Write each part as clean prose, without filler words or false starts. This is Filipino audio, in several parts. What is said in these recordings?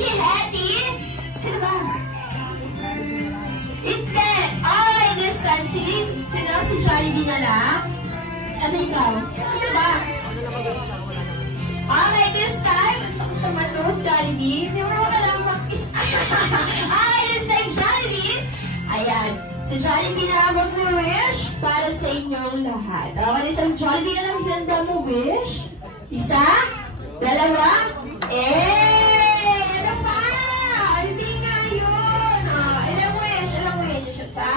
Si Hetty? Sino ba? Hindi! Okay, this time, sino? Si Jollibee na lang? Ano ikaw? Ano ba? Okay, this time, saan ka matulog, Jollibee? Hindi mo na lang mag-is... Okay, this time, Jollibee! Ayan, si Jollibee na mag-wish para sa inyong lahat. Okay, this time, Jollibee na lang ganda mo wish. Isa? Dalawa? Ano pa? Hindi nga yun. Ilang wish? Isa?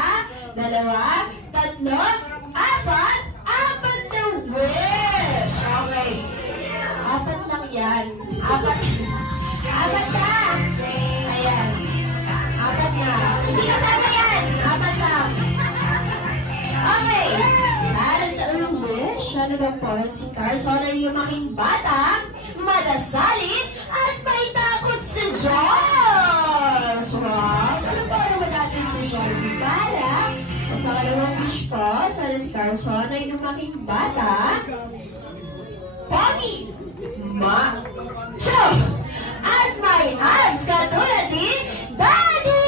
Dalawa? Tatlo? Apat? Apat na wish. Okay. Apat lang yan. Apat na. Ayan. Apat na. Hindi kasama yan. Apat lang. Okay. Para sa unang wish, ano ba po? Si Carson ay lumaking batang, madasalin, at may takot sa Diyos. Wow! Ano po naman natin si Jollibee? Para sa pangalawang wish po, sana si Carson ay lumaking batang, pogi, macho, at may abs katulad ni Daddy!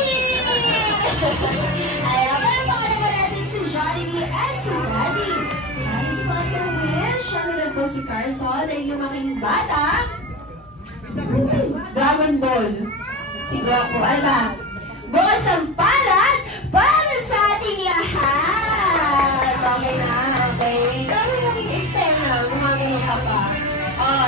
Ayan, para naman natin si Jollibee at si Daddy. Para sa pangalawang wish, ano na po si Carson ay lumaking batang, Dragon Ball. Si Goku, ano ba? Bukas ang palad para sa ating lahat. Okay na, okay. Dami yung extend na, gumagano ka pa.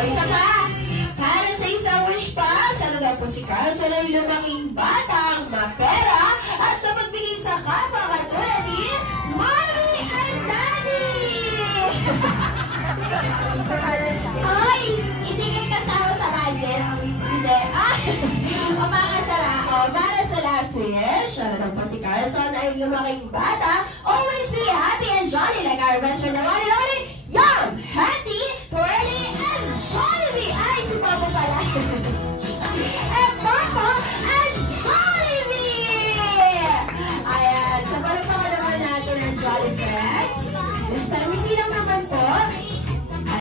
Isa pa. Para sa isang wish pa, sana daw po si Carson ay lumaking batang, mapera, at mapagbigay sa kapwa katulad ni Mommy and Daddy. Ay, hindi kayo kasama sa budget. Hindi. Para sa last wish, ano daw po si Carson ay lumaking bata, always be happy and jolly like our best friend na one and only, Young Hetty!